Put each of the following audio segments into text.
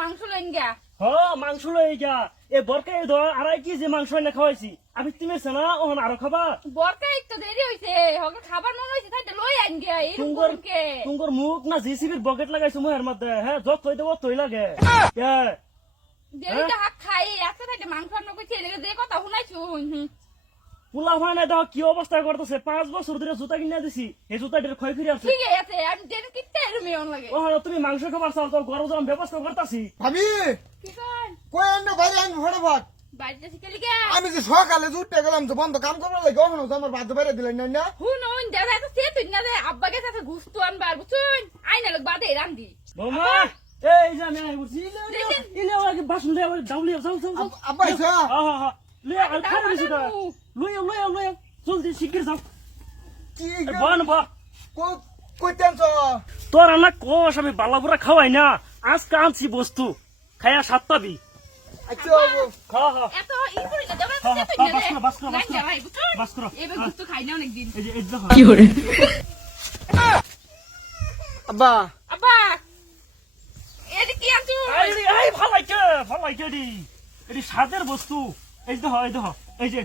মাংস লইন গা হ মাংস লই গা এ বরকে এই ধর আড়াই কেজি মাংস এনে খাওয়াইছি। আমি তুমি না ওহন আরও খাবা? বরকা একটু দেরি হইছে। হকে খাবার মন হইছে তাই লই আইন গা এরকম তুঙ্গর কে? তুঙ্গর মুখ না জিসিবির বকেট লাগাইছো মুহের মধ্যে হ্যাঁ যত থই দেবো তৈ লাগে। কে দেরিতে হাক খাই একটা তাই মাংস রান্না কইছে এদিকে যে কথা শুনাইছু পোলা হয় না কি অবস্থা করতেছে। পাঁচ বছর ধরে জুতা কিনে দিছি এই জুতাটির ক্ষয় ফিরে আছে ঠিক আছে আমি দেরি কিতে এরমি অন লাগে। ও তুমি মাংস খাবার চাও তোর গরম গরম ব্যবস্থা করতেছি। ভাবি কি কন কই এনে বাইরে আনবি ফটাফট বাড়িতে আমি যে সকালে উঠতে গেলাম তো বন্ধ কাম করবার লাগে কখনো তো আমার বাদ বাইরে দিলেন না না? হুন হুন দাদা তো সে তুই না আব্বা কে সাথে ঘুষতো আনবার বুঝুন আইনা লোক বাদে রান্দি বৌমা এই যে আমি আই ইলে বাসন লয়ে আবার যাও যাও যাও যাও। আব- আব্বা হ্যাঁ হ্যাঁ লয়ে আর খাব দিছি তো দাঁড়ানো। লয়ে লয়ে লয়ে জলদি শিগগির যাও। কি বন বা কো- কই টেনছ? তোর আনা কোষ আমি বালাপুরা খাওয়াই না। আজকে আনছি বস্তু। খায়া সাত পাবি। না না দে না না আব্বা। আব্বা! এটা কি আনছু। এই রে, এই ফালাইকে ফালাইকে দি এটি স্বাদের বস্তু। এই দেখো এই দেখো এই যে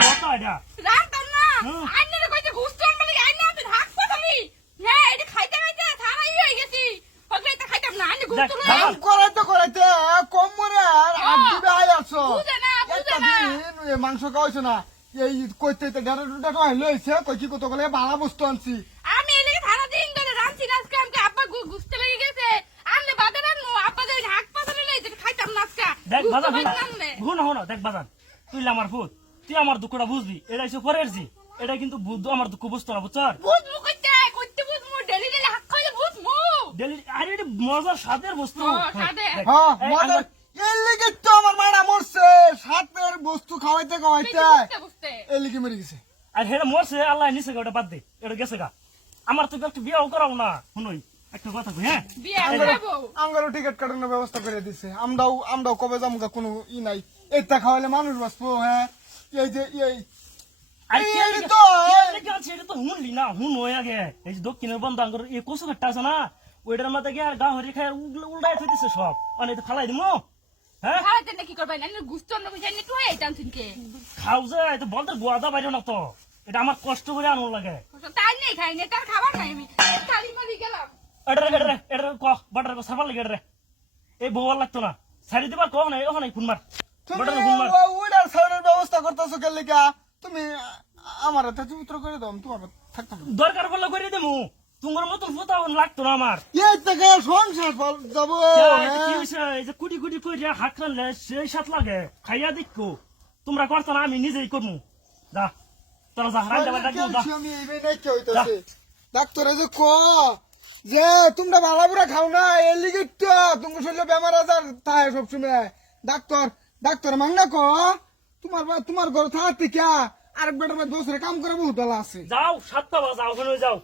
লতা এটা। রান্তাম না হুম। আইনা রে কইতে ঘুষতো আনবার লাগে আইনা তুই হাক পাতালি হ্যাঁ এটা খাইতে খাইতে থারাই হয়ে গেছি। ওকে এটা খাইতাম না আইনা বাবা। কাম করাইতে করাইতে কম মরে আর আট দিবে আই আছো। বুঝে না বুঝে না। দিন মাংস খাওয়াইছো না এই কইতে লইছে কই কি কত গলে ভালো বস্তু আনছি। আমি এদিকে সারা দিন ধরে রাঁধছি না আজকে আমাকে আব্বা গুছতে লেগে গেছে। আনলে আব্বা যে হাক পাতালে লই যে খাইতাম না আজকে। দেখ বাজান পাইতাম আনলে। ঘুন। হো না দেখ বাজান তুই আমার ভূত। তুই আমার দুঃখটা বুঝবি। এটা হচ্ছে পরের জি এটা কিন্তু বুদ্ধ আমার দুঃখ বুঝতো না বুঝছর? আরে এটা মজার স্বাদের বস্তু। হ্যাঁ, হ্যাঁ আমার- এর লিগে তো আমার মারা মরছে। সাতের বস্তু খাওয়াইতে খাওয়াইতে। এর লিগে মরে গেছে। আর মরছে আল্লাহ নিছে গা ওটা বাদ দে। এটা গেছে গা। আমার তো একটু বিয়াও করাও না শুনুই। একটা কথা কই হ্যাঁ? বিয়া যাব আঙ্গারও টিকিট কাটানোর ব্যবস্থা করে দিছে। আমরাও আমরাও কবে কোনো ই নাই। এটা খাওয়াইলে মানুষ বাঁচবো হ্যাঁ? এই যে এই আর দক্ষিণের বন্ধ এই কচু খাট্টা আছে না? ওইটার মধ্যে গিয়ে গা হরি খায় উল্টাই থইতেছে সব। মানে তো ফালাই দিমু? হ্যাঁ? খাও যে বলতে গোয়াদা বাইরে না তো। এটা আমার কষ্ট করে আনু লাগে। তাই নেই খাই নে তার খাবার নাই আমি। গেলাম। ক বাটার লাগে এটা রে এই বউয়ার লাগতো না সারি কম না মার মার ও- ওইটার ব্যবস্থা করতেছো কে লিগা তুমি আমার হাতে করে দাও তোমার থাকতাম দরকার পড়লে করে দেবো তোমার মতন লাগতো না আমার এই থেকে সংসার ফল কি। হইছে এই যে কুটি কুটি কইরা হাত খানলে সেই সাত লাগে খাইয়া দেখো তোমরা করতো না আমি নিজেই করমু যা তোরা যা ডাকবো হইতাছে ডাক্তারে যে ক যে, তোমরা ভালো বুড়া খাও না, এর তো তোমার শরীরে বেমার আজার থাকে সবসময়। ডাক্তার ডাক্তার মাংনা ক, তোমার তোমার ঘর থাকতে কে আরেক বেটার দোসরে কাম করে বহুত ভালো আছে। যাও, সাতটা বাজাও ওখানে যাও।